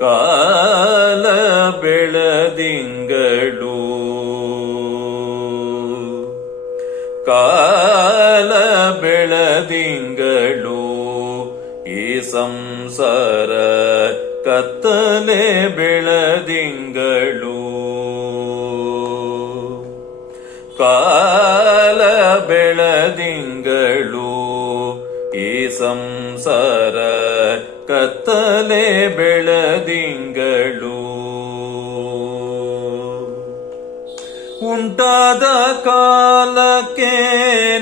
ಕಾಲ ಬೆಳದಿಂಗಳು ಕಾಲ ಬೆಳದಿಂಗಳು ಈ ಸಂಸಾರ ಕತ್ತಲೆ ಬೆಳದಿಂಗಳು ಕಾಲ ಬೆಳದಿಂಗಳು ಈ ಸಂಸಾರ ಕತ್ತಲೆ ಬೆಳದಿಂಗಳು ಉಂಟಾದ ಕಾಲಕ್ಕೆ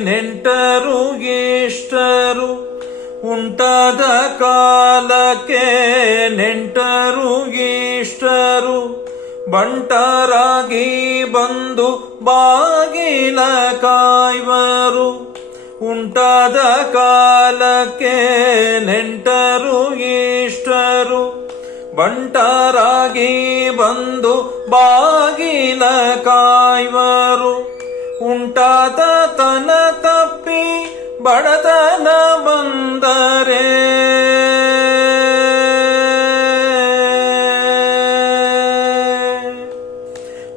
ನೆಂಟರು ಇಷ್ಟರು ಉಂಟಾದ ಕಾಲಕ್ಕೆ ನೆಂಟರು ಇಷ್ಟರು ಬಂಟರಾಗಿ ಬಂದು ಬಾಗಿಲ ಕಾಯ್ವರು ಉಂಟಾದ ಕಾಲಕ್ಕೆ ನೆಂಟರು ಇಷ್ಟರು ಬಂಟರಾಗಿ ಬಂದು ಬಾಗಿಲ ಕಾಯ್ವರು ಉಂಟಾದ ತನ ತಪ್ಪಿ ಬಡತನ ಬಂದರೆ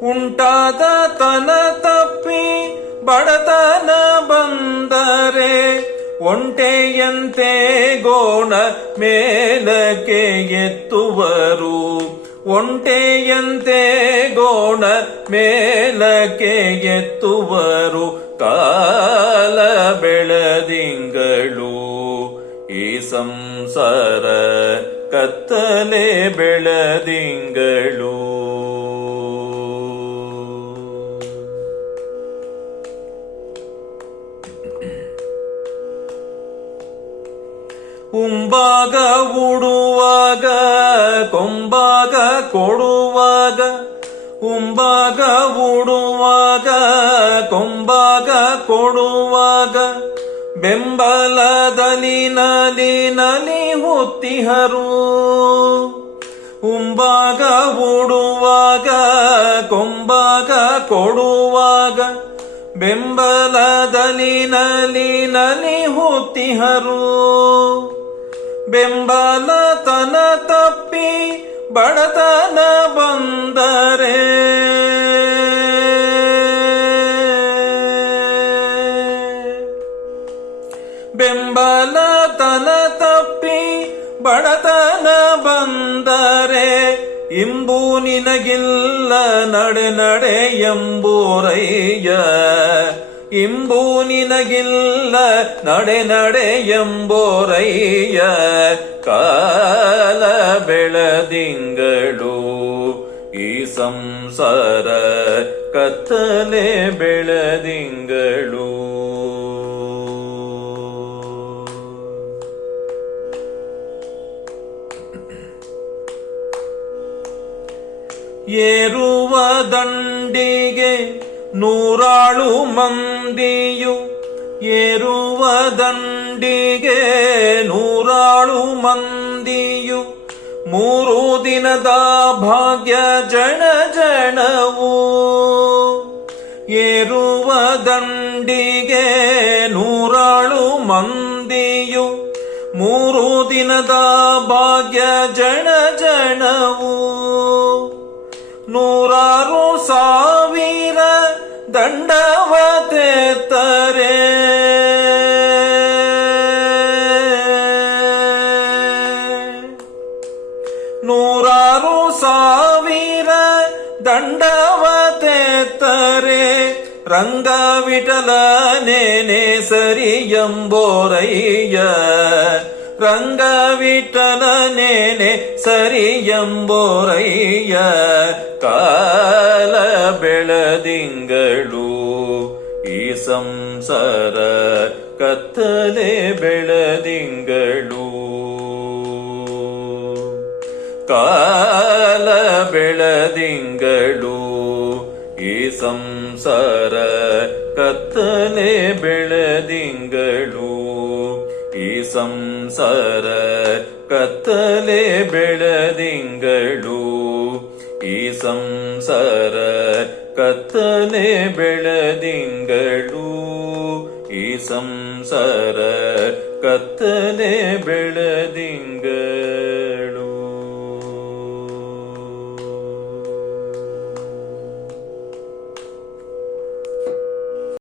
ಉಂಟಾದ ತನ ತಪ್ಪಿ ಬಡತನ ಬಂದರೆ ಒಂಟೆಯಂತೆ ಗೋಣ ಮೇಲಕ್ಕೆ ಎತ್ತುವರು ಒಂಟೆಯಂತೆ ಗೋಣ ಮೇಲಕ್ಕೆ ಎತ್ತುವರು ಕಾಲ ಬೆಳದಿಂಗಳು ಈ ಸಂಸಾರ ಕತ್ತಲೆ ಬೆಳದಿಂಗಳು ಉಂಬಾಗ ಉಡುವಾಗ ಕೊಂಬಾಗ ಕೊಡುವಾಗ ಉಂಬಾಗ ಉಡುವಾಗ ಕೊಂಬಾಗ ಕೊಡುವಾಗ ಬೆಂಬಲದಲ್ಲಿ ನಲಿ ಹೊತ್ತಿಹರು ಉಂಬಾಗ ಉಡುವಾಗ ಕೊಂಬಾಗ ಕೊಡುವಾಗ ಬೆಂಬಲದಲ್ಲಿ ನಲಿ ಹೊತ್ತಿಹರು ಬೆಂಬಲ ತನ ತಪ್ಪಿ ಬಡತನ ಬಂದರೆ ಬೆಂಬಲ ತನ ತಪ್ಪಿ ಬಡತನ ಬಂದರೆ ಇಂಬು ನಿನಗಿಲ್ಲ ನಡೆ ಎಂಬೂರಯ್ಯ ಇಂಬು ನಿನಗಿಲ್ಲ ನಡೆ ಎಂಬೋರಯ್ಯ ಕಾಲ ಬೆಳದಿಂಗಳು ಈ ಸಂಸಾರ ಕತ್ತಲೆ ಬೆಳದಿಂಗಳು ಏರುವ ದಂಡಿಗೆ ನೂರಾಳು ಮಂದಿಯು ಏರುವ ದಂಡಿಗೆ ನೂರಾಳು ಮಂದಿಯು ಮೂರು ದಿನದ ಭಾಗ್ಯ ಜಣವು ಏರುವ ದಂಡಿಗೆ ನೂರಾಳು ಮಂದಿಯು ಮೂರು ದಿನದ ಭಾಗ್ಯ ಜಣವು ನೂರಾರು ಸಾವಿರ ದಂಡವತೆತ್ತರೆ ನೂರಾರು ಸಾವಿರ ದಂಡವತೆತ್ತರೆ ರಂಗವಿಠಲನೇನೆ ಸರಿ ಎಂಬೋರಯ್ಯ ರಂಗವಿಠಲನೇನೆ ಸರಿ ಎಂಬೋರಯ್ಯ ಕಾಲ ಬೆಳದಿಂಗಳು ಈ ಸಂಸಾರ ಕತ್ತಲೆ ಬೆಳದಿಂಗಳು ಕಾಲ ಬೆಳದಿಂಗಳು ಈ ಸಂಸಾರ ಕತ್ತಲೆ ಬೆಳದಿಂಗಳು ಈ ಸಂಸಾರ ಕತ್ತಲೆ ಬೆಳದಿಂಗಳು ಈ ಸಂಸಾರ ಕತ್ತಲೆ ಬೆಳದಿಂಗಳು ಈ ಸಂಸಾರ ಕತ್ತಲೆ ಬೆಳದಿಂಗಳು